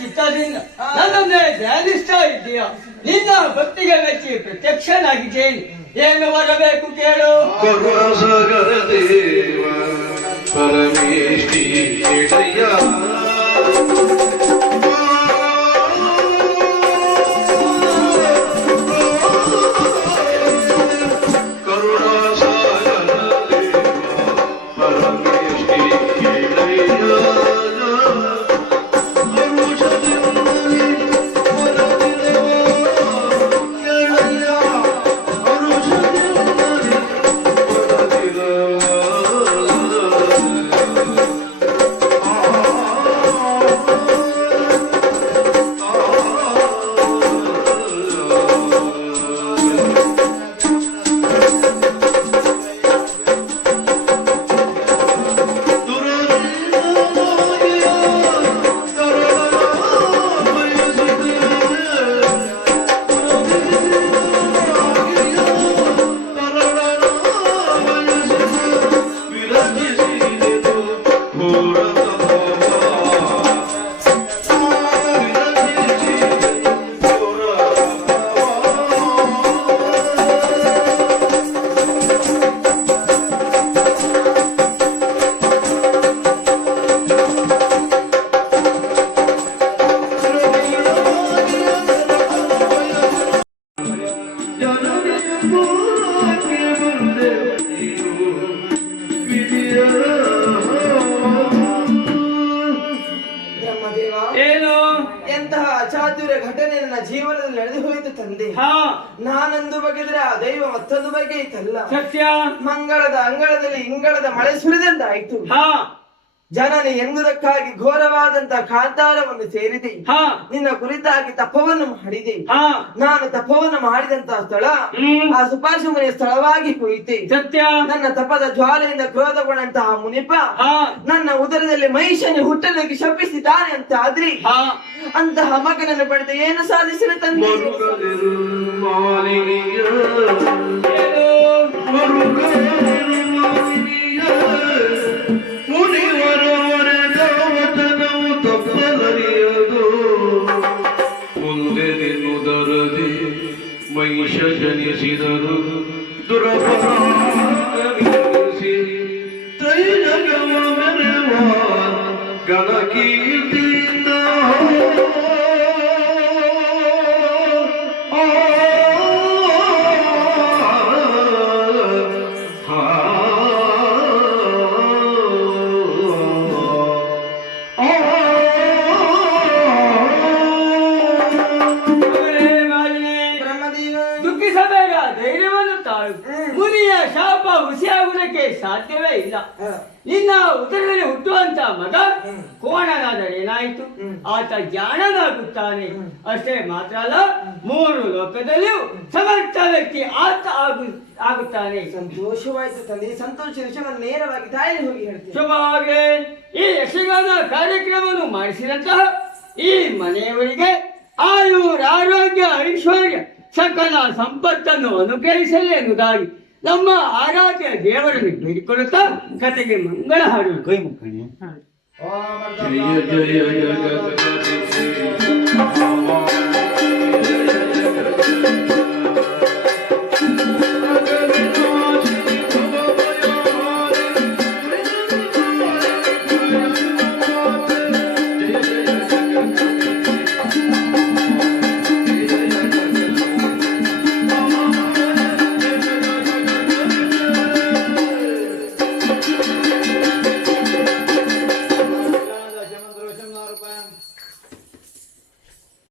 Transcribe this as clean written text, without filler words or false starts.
ಚಿತ್ತದಿಂದ ನನ್ನನ್ನೇ ಧ್ಯಾನಿಸ್ತಾ ಇದ್ದೀಯ. ನಿನ್ನ ಭಕ್ತಿಗೆ ಮೆಚ್ಚಿ ಪ್ರತ್ಯಕ್ಷನಾಗಿದ್ದೇನೆ. ಏನು ಬರಬೇಕು ಕೇಳು. ಅಚಾತುರ್ಯ ಘಟನೆ ನನ್ನ ಜೀವನದಲ್ಲಿ ನಡೆದು ಹೋಯಿತು ತಂದೆ. ನಾನೊಂದು ಬಗೆದ್ರೆ ಆ ದೈವ ಮತ್ತೊಂದು ಬಗೆ ಇತ್ತಲ್ಲ. ಸತ್ಯ. ಮಂಗಳದ ಅಂಗಳದಲ್ಲಿ ಇಂಗಳದ ಮಳೆ ಸುರಿದಂತಾಯ್ತು. ಜನನಿ ಎನ್ನುವುದಕ್ಕಾಗಿ ಘೋರವಾದಂತಹ ಕಾಂತಾರವನ್ನು ಸೇರಿದೆ. ನಿನ್ನ ಕುರಿತಾಗಿ ತಪವನ್ನು ಮಾಡಿದೆ. ನಾನು ತಪವನ್ನು ಮಾಡಿದಂತಹ ಸ್ಥಳ ಆ ಸುಪಾರ್ಶ ಮುನಿಯ ಸ್ಥಳವಾಗಿ ಹೋಯಿತೆ. ಸತ್ಯ. ನನ್ನ ತಪದ ಜ್ವಾಲೆಯಿಂದ ಕ್ರೋಧಗೊಂಡಂತಹ ಮುನಿಪ ನನ್ನ ಉದರದಲ್ಲಿ ಮಹಿಷನಿ ಹುಟ್ಟಲಿಕ್ಕೆ ಶಪಿಸಿದ್ದಾನೆ ಅಂತ ಆದ್ರಿ ಅಂತಹ ಮಗನನ್ನು ಪಡೆದು ಏನು ಸಾಧಿಸಿದ ತಂದೆ. ಮಹಿಷ ಜನಿಸಿದರು ದುರಪರಾಗವಿಸಿ ತ್ರೈಜಗವ ಮೆರೆವ ಗಣಕೀರ್ತಿಯಿಂದ ಮುನಿಯ ಶಾಪ ಹುಸಿಯಾಗುವುದಕ್ಕೆ ಸಾಧ್ಯವೇ ಇಲ್ಲ. ನಿನ್ನ ಉದರದಲ್ಲಿ ಹುಟ್ಟುವಂತ ಮಗ ಕೋಣನಾದರೇನಾಯಿತು, ಆತ ಜಾಣನಾಗುತ್ತಾನೆ. ಅಷ್ಟೇ ಮಾತ್ರ ಅಲ್ಲ, 3 ಲೋಕದಲ್ಲಿಯೂ ಸಮರ್ಥ ವ್ಯಕ್ತಿ ಆತ ಆಗುತ್ತಾನೆ. ಸಂತೋಷವಾಯಿತು ತಂದೆ. ಸಂತೋಷ ವಿಷಯವನ್ನು ನೇರವಾಗಿ ತಾಯಿಗೆ ಹೋಗಿ ಹೇಳ್ತೀನಿ. ಶುಭವಾಗಿ ಈ ಯಕ್ಷಗಾನ ಕಾರ್ಯಕ್ರಮವನ್ನು ಮಾಡಿಸಿದಂತಹ ಈ ಮನೆಯವರಿಗೆ ಆಯುರಾರೋಗ್ಯ ಐಶ್ವರ್ಯ ಸಕಲ ಸಂಪತ್ತನ್ನು ಅನುಗ್ರಹಿಸಲಿ ಎನ್ನುವುದಾಗಿ ನಮ್ಮ ಆರಾಧ್ಯ ದೇವರನ್ನು ಬೇಡಿಕೊಳ್ಳುತ್ತಾ ಕತೆಗೆ ಮಂಗಳ ಹಾಡೋಣ. ಕೈ ಮುಖಣಿ. ಜಯ ಜಯ ಜಯ